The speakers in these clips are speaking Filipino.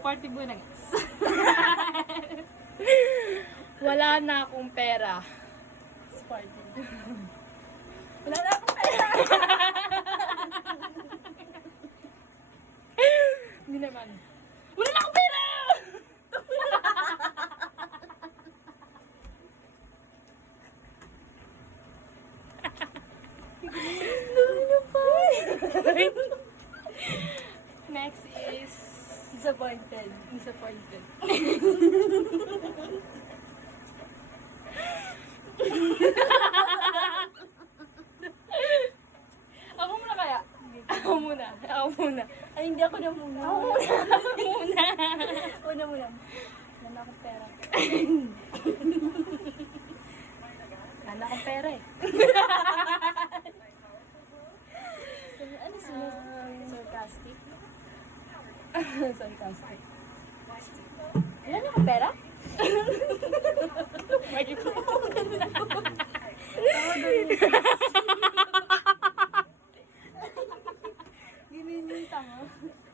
Party mo na guys. Wala na akong pera. Party. Wala na akong pera. Hindi naman. Wala na akong pera! Next is Disappointed. disappointed. Ako muna kaya? Ako muna. Ako muna. Ay, hindi ako na muna. Ako muna. Una muna. Wala na akong pera. Wala na akong pera eh. Ano sunod? Sarcastic? Sarcastic. Wala na akong pera? Pwede ko. Ganun yung tanga.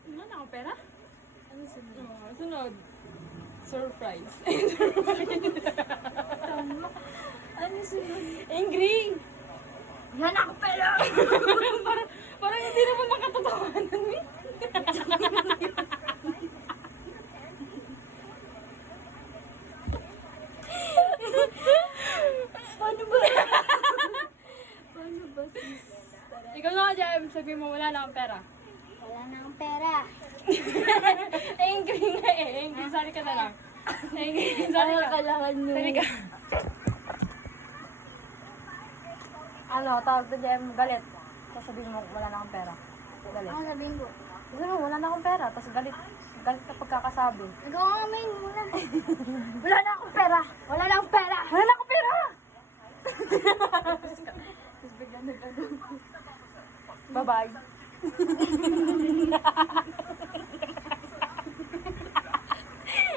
Wala na akong pera? Ano sunod? Sunod. Surprise. Tama. Ano sunod? Angry! Wala na akong pera! Parang hindi naman makatotohanan eh. Paano ba? Paano ba sis? Tara. Ikaw na, Jem. Sabihin mo, wala na akong pera. Wala na akong pera. Angry nga eh. Angry. Sorry ka na lang. Angry. Sorry Ano ka. kailangan nyo? Sorry ka. Ano, tawag ka, Jem. Galit. Tapos sabihin mo, wala na akong pera. Galit. Ano sabihin ko? Sabihin mo, wala na akong pera. Tapos galit. Galit ka pagkakasabi. Ikaw nga main muna. Wala na akong pera. Wala na akong pera. Wala na akong pera! Tapos bigla na Bye-bye.